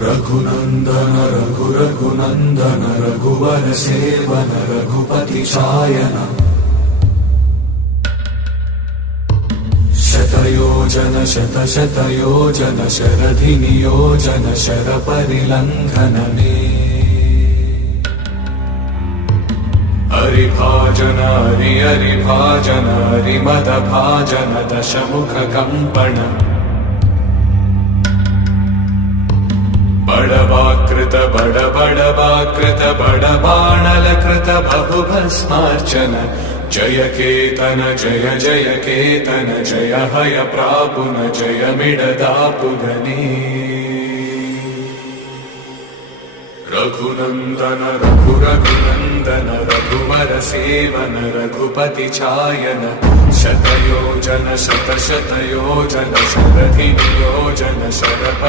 रघुनंदन रघुनंदन रघुवर seven Raghupati चायन शतयोजन शतयोजन शरधि नियोजन sir परिलंघन में हरिभाजन हरिभाजन हरिमद भाजन दशमुख कंपन बड़वाकृत बड़वाकृत बड़बाणलकृत बहुभस्मार्चन जय केतन जय जय केतन जय हय प्रापुन जय मिडदापुगने रघुनंदन रघुनंदन रघुवर सेवन रघुपति चायन शतयोजन शतयोजन शरधि नियोजन शर